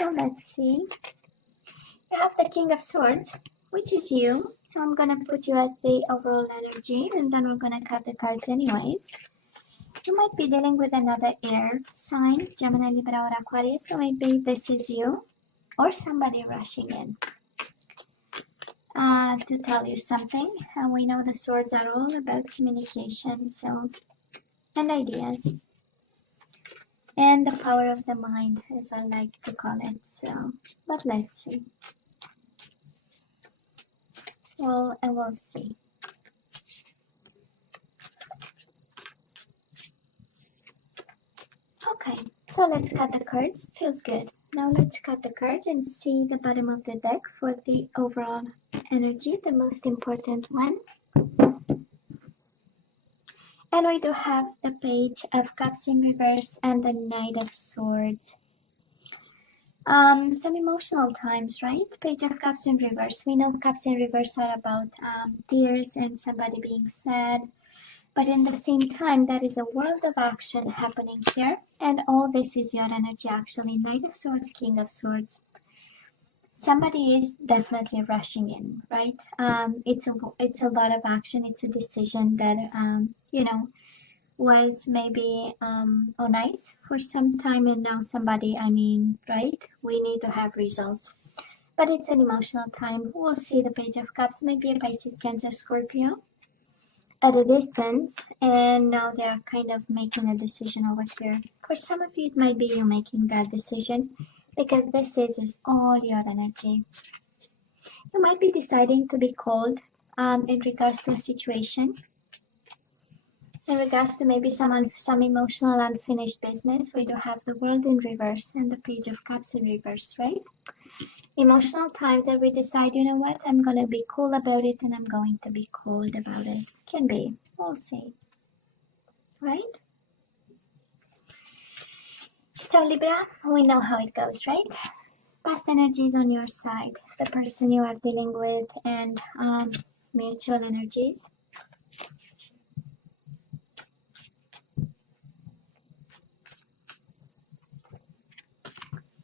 So let's see. You have the King of Swords, which is you. So I'm gonna put you as the overall energy, and then we're gonna cut the cards anyways. You might be dealing with another air sign, Gemini, Libra, or Aquarius. So maybe this is you or somebody rushing in to tell you something. And we know the swords are all about communication, so, and ideas. And the power of the mind, as I like to call it. So, but let's see. Well, and we'll see. Okay, so let's cut the cards. Feels good. Now let's cut the cards and see the bottom of the deck for the overall energy, the most important one. And we do have the Page of Cups in reverse and the Knight of Swords. Some emotional times, right? Page of Cups in reverse. We know Cups in reverse are about tears and somebody being sad. But in the same time, there is a world of action happening here. And all this is your energy actually. Knight of Swords, King of Swords. Somebody is definitely rushing in, right? It's a lot of action. It's a decision that, you know, was maybe on ice for some time, and now somebody, I mean, right? We need to have results. But it's an emotional time. We'll see the Page of Cups, maybe a Pisces, Cancer, Scorpio at a distance, and now they're kind of making a decision over here. For some of you, it might be you making that decision, because this is all your energy. You might be deciding to be cold in regards to a situation, in regards to maybe some emotional unfinished business. We do have the World in reverse and the Page of Cups in reverse, right? Emotional times that we decide, you know what, I'm going to be cool about it and I'm going to be cold about it. Can be. We'll see. Right? So Libra, we know how it goes, right? Past energies on your side, the person you are dealing with, and mutual energies.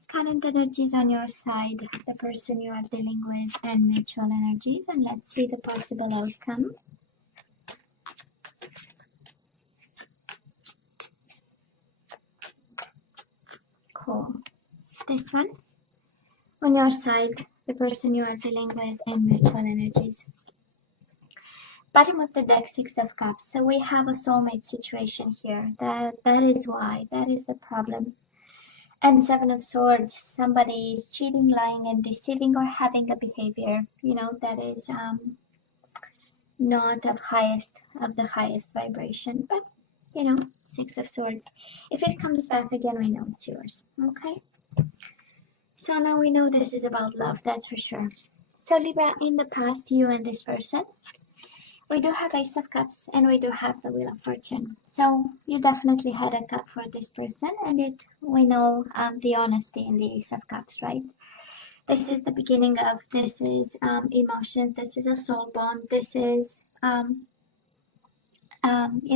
Current energies on your side, the person you are dealing with, and mutual energies. And let's see the possible outcome. Cool. This one. On your side, the person you are dealing with, and mutual energies. Bottom of the deck, Six of Cups. So we have a soulmate situation here. That is why. That is the problem. And Seven of Swords. Somebody is cheating, lying, and deceiving, or having a behavior, you know, that is not of the highest vibration. But, you know, Six of Swords. If it comes back again, we know it's yours. Okay? So now we know this is about love, that's for sure. So Libra, in the past, you and this person, we do have Ace of Cups and we do have the Wheel of Fortune. So you definitely had a cup for this person, and we know the honesty in the Ace of Cups, right? This is the beginning of, this is emotion, this is a soul bond, this is, you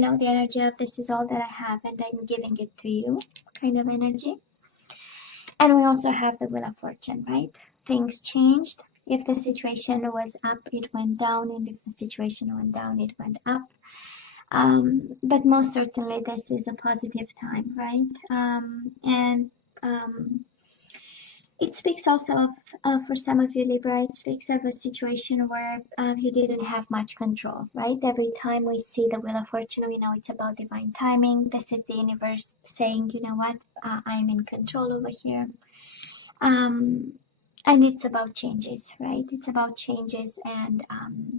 know, the energy of this is all that I have and I'm giving it to you kind of energy. And we also have the Wheel of Fortune, right? Things changed. If the situation was up, it went down. And if the situation went down, it went up. But most certainly, this is a positive time, right? It speaks also of, for some of you Libra, it speaks of a situation where you didn't have much control, right? Every time we see the Wheel of Fortune, we know it's about divine timing. This is the universe saying, you know what, I'm in control over here. And it's about changes, right? It's about changes and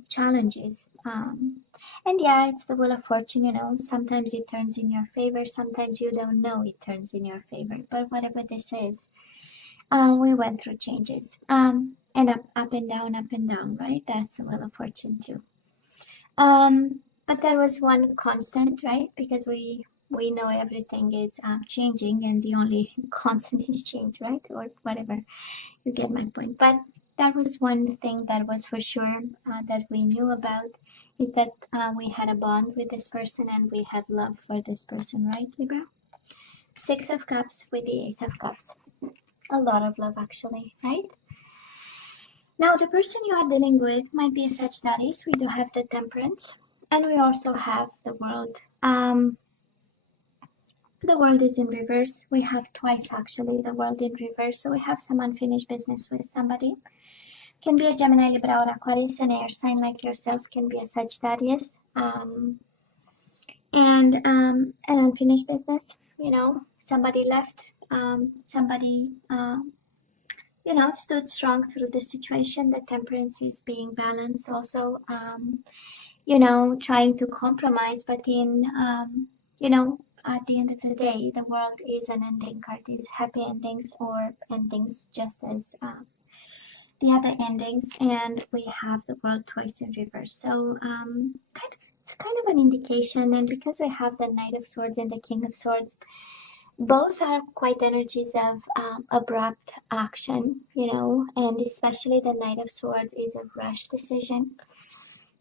challenges. And yeah, it's the Wheel of Fortune, you know, sometimes it turns in your favor, sometimes you don't know it turns in your favor. But whatever this is, we went through changes. And up and down, right? That's the Wheel of Fortune too. But there was one constant, right? Because we know everything is changing, and the only constant is change, right? Or whatever. You get my point. But that was one thing that was for sure that we knew about, is that we had a bond with this person and we had love for this person, right, Libra? Six of Cups with the Ace of Cups. a lot of love actually, right? Now, the person you are dealing with might be a Sagittarius. We do have the Temperance, and we also have the World. The World is in reverse. We have twice actually the World in reverse. So we have some unfinished business with somebody. Can be a Gemini, Libra, or Aquarius, an air sign like yourself. Can be a Sagittarius. And an unfinished business. You know, somebody left. Somebody you know, stood strong through the situation. The Temperance is being balanced also, you know, trying to compromise, but in, you know, at the end of the day, the World is an ending card, is happy endings or endings just as the other endings, and we have the World twice in reverse. So it's kind of an indication, and because we have the Knight of Swords and the King of Swords, both are quite energies of abrupt action, you know, and especially the Knight of Swords is a rash decision.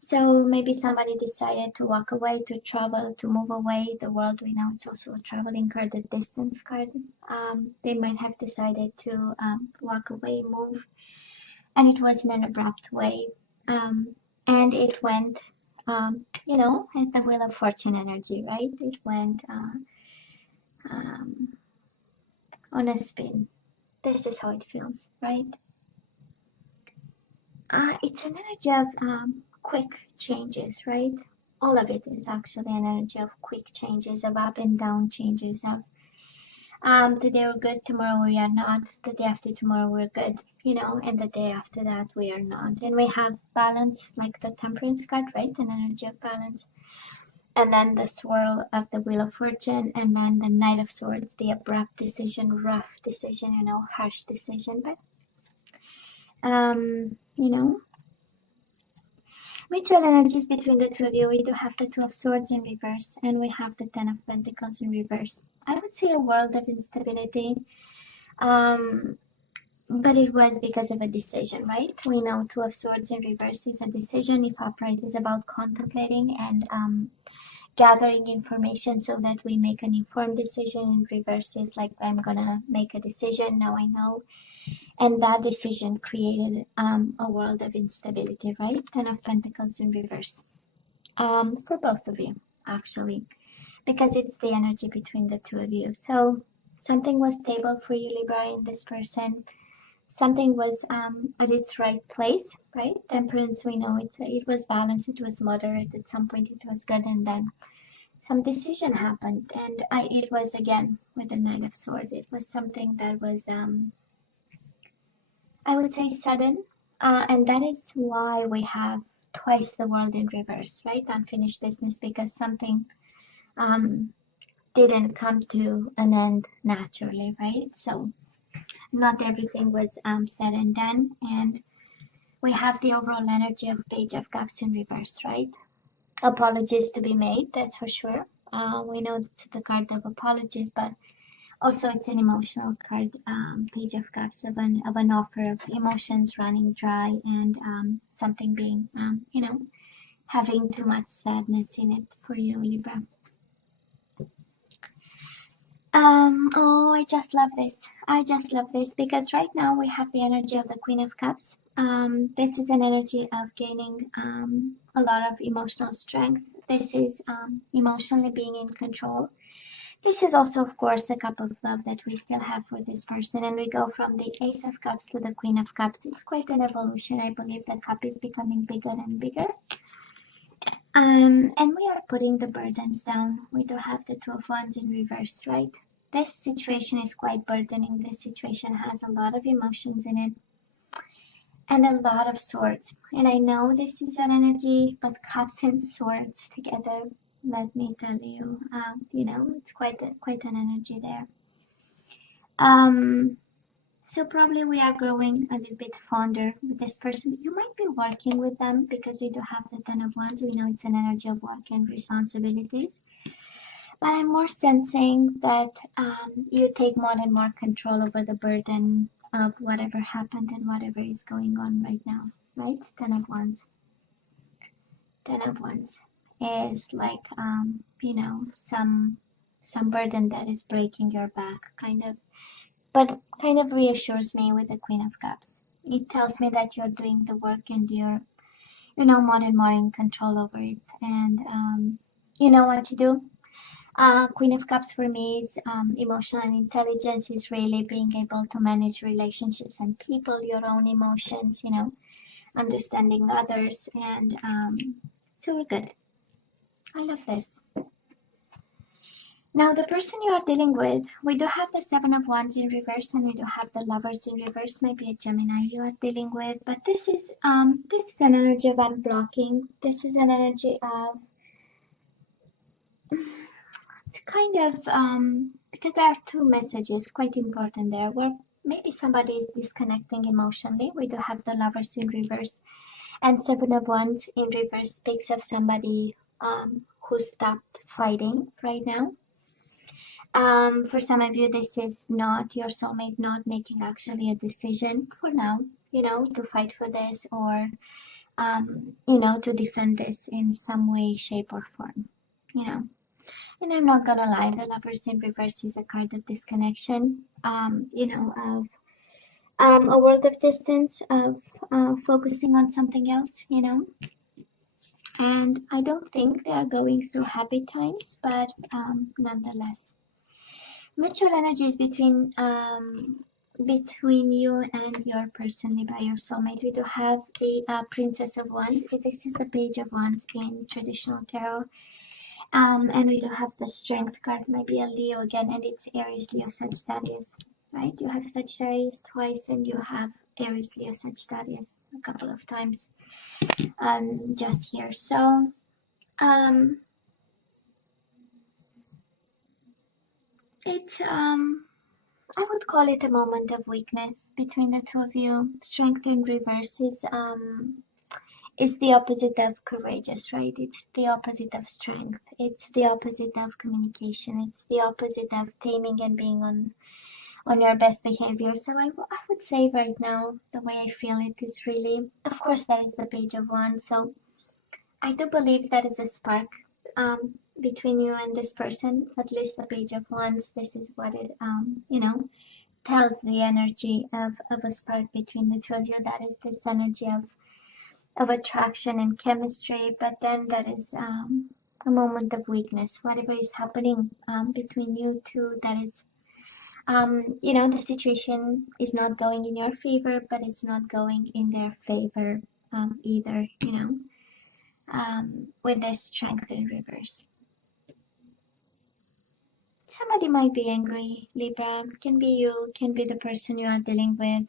So maybe somebody decided to walk away, to travel, to move away. The World, we know it's also a traveling card, a distance card. They might have decided to walk away, move, and it was in an abrupt way. And it went, you know, as the Wheel of Fortune energy, right? It went on a spin. This is how it feels, right? It's an energy of quick changes, right? All of it is actually an energy of quick changes, of up and down changes, of today we're good, tomorrow we are not, the day after tomorrow we're good, you know, and the day after that we are not. And we have balance, like the Temperance card, right? An energy of balance. And then the swirl of the Wheel of Fortune, and then the Knight of Swords, the abrupt decision, rough decision, you know, harsh decision. But you know, mutual energies between the two of you. We do have the Two of Swords in reverse, and we have the Ten of Pentacles in reverse. I would say a world of instability, but it was because of a decision, right? We know Two of Swords in reverse is a decision. If upright is about contemplating and gathering information so that we make an informed decision. In reverse is like, I'm gonna make a decision, now I know. And that decision created a world of instability, right? Ten of Pentacles in reverse. For both of you, actually, because it's the energy between the two of you. So something was stable for you, Libra, in this person. Something was at its right place, right? Temperance, we know it was balanced, it was moderate. At some point it was good, and then some decision happened, and it was again with the Nine of Swords. It was something that was I would say sudden, and that is why we have twice the World in reverse, right? Unfinished business, because something didn't come to an end naturally, right? So not everything was said and done, and we have the overall energy of Page of Cups in reverse, right? Apologies to be made, that's for sure. We know it's the card of apologies, but also it's an emotional card, Page of Cups, of an offer of emotions running dry, and something being, you know, having too much sadness in it for you, Libra. Oh, I just love this. I just love this because right now we have the energy of the Queen of Cups. This is an energy of gaining a lot of emotional strength. This is emotionally being in control. This is also, of course, a cup of love that we still have for this person. And we go from the Ace of Cups to the Queen of Cups. It's quite an evolution. I believe the cup is becoming bigger and bigger. And we are putting the burdens down. We do have the Two of Wands in reverse, right? This situation is quite burdening. This situation has a lot of emotions in it and a lot of swords. And I know this is an energy, but cups and swords together, let me tell you, you know, it's quite an energy there. So probably we are growing a little bit fonder with this person. You might be working with them because you do have the Ten of Wands. We know it's an energy of work and responsibilities. But I'm more sensing that you take more and more control over the burden of whatever happened and whatever is going on right now, right? Ten of Wands. Ten of Wands is like, you know, some burden that is breaking your back, kind of. but kind of reassures me with the Queen of Cups. It tells me that you're doing the work and you're, more and more in control over it. And you know what to do. Queen of Cups for me is emotional intelligence, is really being able to manage relationships and people, your own emotions, understanding others. And so we're good. I love this. Now, the person you are dealing with, we do have the Seven of Wands in reverse, and we do have the Lovers in reverse. Maybe a Gemini you are dealing with, but this is an energy of unblocking. This is an energy of it's kind of because there are two messages quite important there. Where maybe somebody is disconnecting emotionally. We do have the Lovers in reverse, and Seven of Wands in reverse speaks of somebody who stopped fighting right now. For some of you, this is not your soulmate not making actually a decision for now, to fight for this or, to defend this in some way, shape, or form, And I'm not gonna lie, the Lovers in reverse is a card of disconnection, of a world of distance, of focusing on something else, And I don't think they are going through happy times, but nonetheless. Mutual energies between you and your person, Libra, your soulmate. We do have the Princess of Wands. This is the Page of Wands in traditional tarot. And we do have the Strength card, maybe a Leo again, and it's Aries, Leo, Sagittarius, right? You have Sagittarius twice, and you have Aries, Leo, Sagittarius a couple of times just here. So it's I would call it a moment of weakness between the two of you. Strength in reverse is the opposite of courageous, right? It's the opposite of strength. It's the opposite of communication. It's the opposite of taming and being on your best behavior. So I would say right now, the way I feel it is really, of course, that is the Page of Wands. So I do believe that is a spark between you and this person, at least the Page of Wands. This is what it, tells the energy of a spark between the two of you. That is this energy of attraction and chemistry, but then that is a moment of weakness. Whatever is happening between you two, that is, the situation is not going in your favor, but it's not going in their favor either, with this Strength in reverse. Somebody might be angry, Libra. Can be you, can be the person you are dealing with,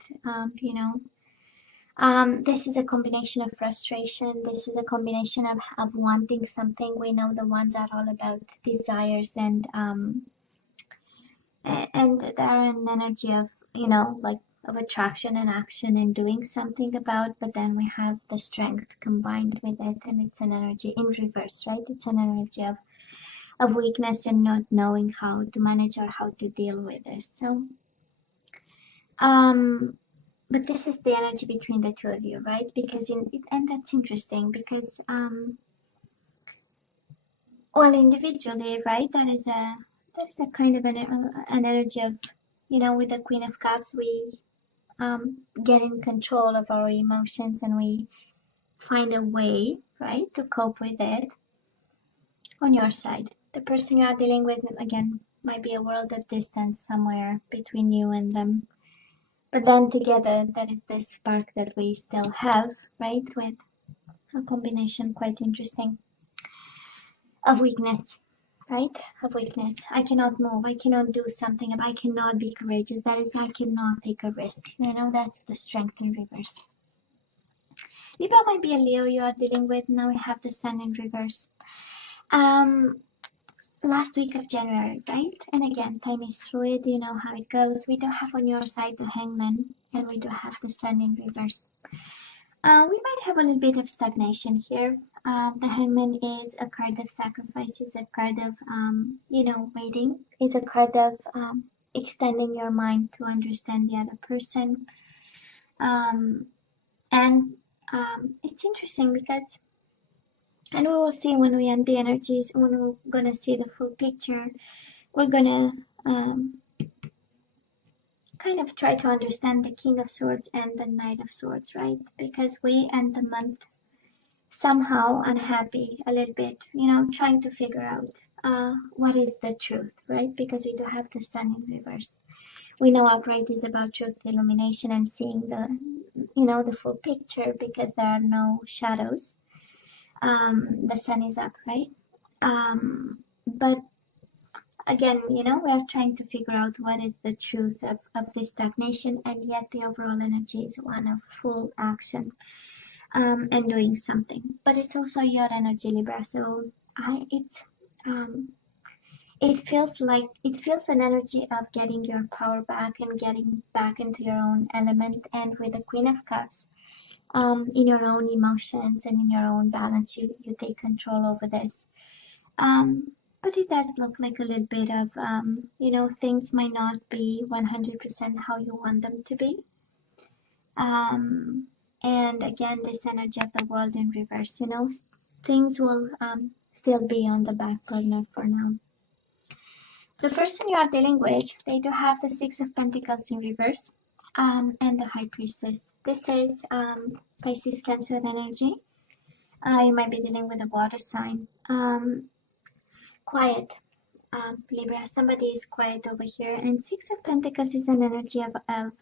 this is a combination of frustration. This is a combination of wanting something. We know the ones are all about desires and they're an energy of, of attraction and action and doing something about, but then we have the strength combined with it, and it's an energy in reverse, right? It's an energy of weakness and not knowing how to manage or how to deal with it. So but this is the energy between the two of you, right? Because and that's interesting because well, individually, right, that is a kind of an energy of, with the Queen of Cups, we get in control of our emotions and we find a way, right, to cope with it. On your side, the person you are dealing with, again, might be a world of distance somewhere between you and them. But then together, that is the spark that we still have, right? With a combination quite interesting of weakness, right? Of weakness. I cannot move. I cannot do something. I cannot be courageous. That is, I cannot take a risk. That's the Strength in reverse. Libra might be a Leo you are dealing with. Now we have the Sun in reverse. Last week of January, right? And again, time is fluid. You know how it goes. We do have on your side the Hangman, and we do have the Sun in reverse. We might have a little bit of stagnation here. The Hangman is a card of sacrifice, is a card of, waiting, is a card of extending your mind to understand the other person. It's interesting because, and we will see when we end the energies, when we're going to see the full picture, we're going to kind of try to understand the King of Swords and the Knight of Swords, right? Because we end the month somehow unhappy a little bit, trying to figure out what is the truth, right? Because we do have the Sun in reverse. We know upright is about truth, illumination, and seeing the full picture because there are no shadows. The Sun is up, right? But again, we are trying to figure out what is the truth of this stagnation, and yet the overall energy is one of full action and doing something. But it's also your energy, Libra. So it feels an energy of getting your power back and getting back into your own element. And with the Queen of Cups, in your own emotions and in your own balance, you take control over this. But it does look like a little bit of, things might not be 100% how you want them to be. And again, this energy of the world in reverse, things will still be on the back burner for now. The person you are dealing with, they do have the Six of Pentacles in reverse and the High Priestess. This is Pisces, Cancer energy. You might be dealing with a water sign. Quiet. Libra, somebody is quiet over here. And Six of Pentacles is an energy of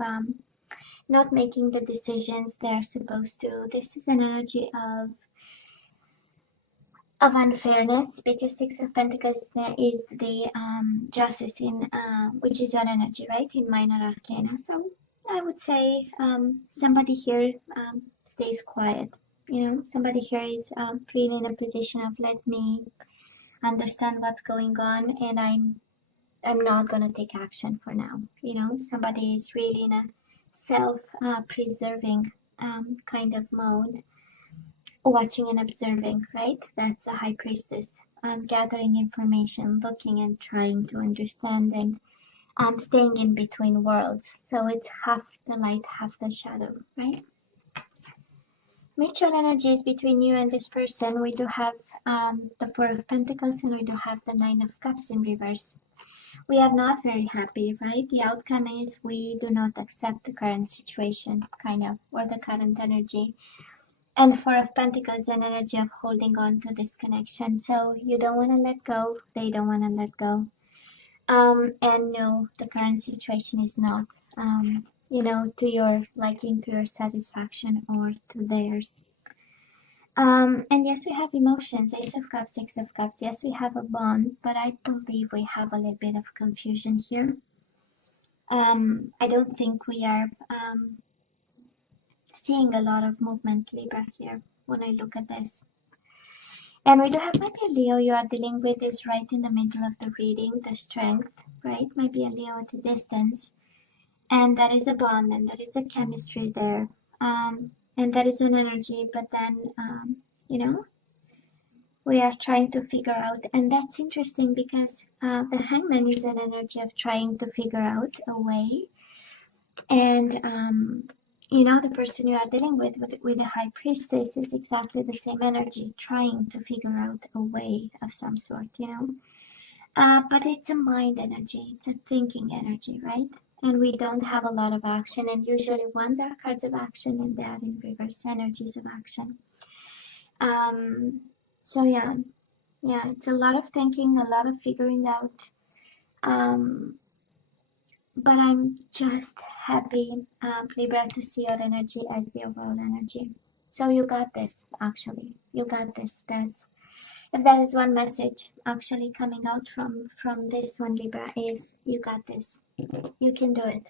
not making the decisions they're supposed to. This is an energy of unfairness, because Six of Pentacles is the justice in which is your energy, right, in minor arcana. So I would say somebody here stays quiet. Somebody here is really in a position of, let me understand what's going on, and I'm not gonna take action for now. Somebody is really in a self-preserving kind of mode, watching and observing, right? That's a High Priestess. Gathering information, looking and trying to understand, and staying in between worlds. So it's half the light, half the shadow, right? Mutual energies between you and this person. We do have the Four of Pentacles, and we do have the Nine of Cups in reverse. We are not very happy, right? The outcome is we do not accept the current situation, kind of, or the current energy. And Four of Pentacles, an energy of holding on to this connection. So you don't want to let go, they don't want to let go. And no, the current situation is not, to your liking, to your satisfaction, or to theirs. And yes, we have emotions, Ace of Cups, Six of Cups. Yes, we have a bond, but I believe we have a little bit of confusion here. I don't think we are seeing a lot of movement, Libra, here when I look at this. And we do have maybe a Leo you are dealing with is right in the middle of the reading, the Strength, right? Maybe a Leo at a distance. And that is a bond, and that is a chemistry there. And that is an energy, but then, we are trying to figure out. And that's interesting because the Hangman is an energy of trying to figure out a way. And, the person you are dealing with the High Priestess is exactly the same energy, trying to figure out a way of some sort, But it's a mind energy, it's a thinking energy, right? And we don't have a lot of action, and usually ones are cards of action, and they are in reverse energies of action. So yeah, it's a lot of thinking, a lot of figuring out. But I'm just happy, Libra, to see your energy as the overall energy. So you got this, actually. You got this. If there is one message actually coming out from this one, Libra, is you got this. You can do it.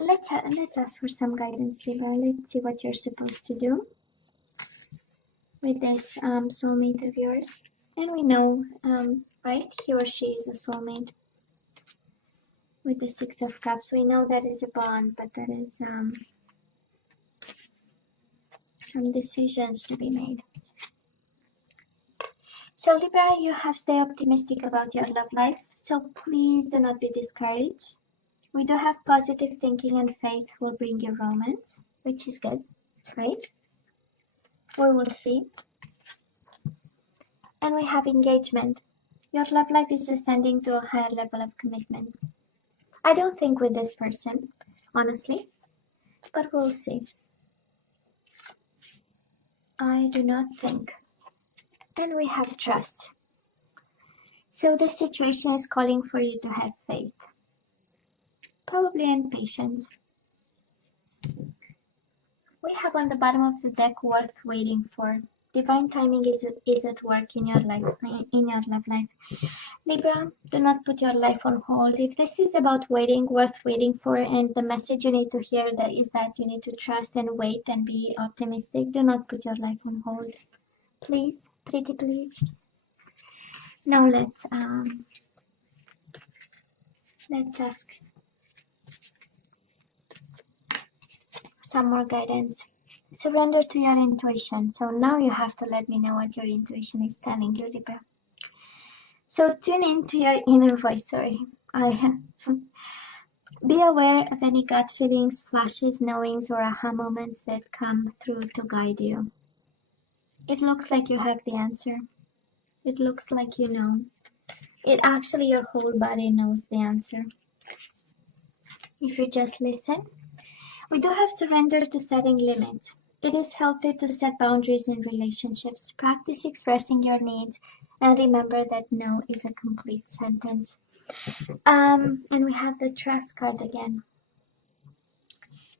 Let's ask for some guidance, Libra. Let's see what you're supposed to do with this soulmate of yours. And we know, right, he or she is a soulmate. With the Six of Cups, we know that is a bond, but that is some decisions to be made. So Libra, you have to stay optimistic about your love life. So please do not be discouraged. We do have positive thinking, and faith will bring you romance, which is good, right? We will see. And we have engagement. Your love life is ascending to a higher level of commitment. I don't think with this person, honestly, but we'll see. I do not think. And we have trust. So this situation is calling for you to have faith. Probably in patience. We have on the bottom of the deck worth waiting for. Divine timing is at work in your life, in your love life. Libra, do not put your life on hold. If this is about waiting, worth waiting for, and the message you need to hear that is that you need to trust and wait and be optimistic, do not put your life on hold. Please, pretty please. Now let's ask some more guidance. Surrender to your intuition. So now you have to let me know what your intuition is telling you, Libra. So tune into your inner voice. Sorry, be aware of any gut feelings, flashes, knowings, or aha moments that come through to guide you. It looks like you have the answer. It looks like you know. It actually, your whole body knows the answer. If you just listen. We do have surrender to setting limits. It is healthy to set boundaries in relationships. Practice expressing your needs and remember that no is a complete sentence. And we have the trust card again.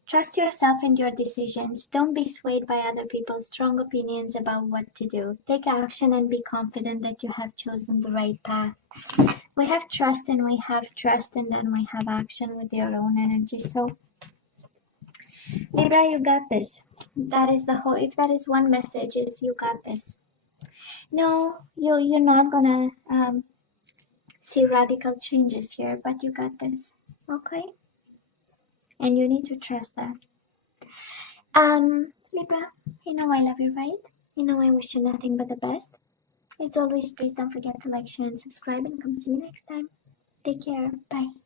Trust yourself and your decisions. Don't be swayed by other people's strong opinions about what to do. Take action and be confident that you have chosen the right path. We have trust and we have trust, and then we have action with your own energy. So Libra, you got this. That is the whole, if that is one message, is you got this. No, you're not gonna see radical changes here, but you got this. Okay? And you need to trust that. Libra, you know I love you, right? You know I wish you nothing but the best. As always, please don't forget to like, share, and subscribe, and come see me next time. Take care. Bye.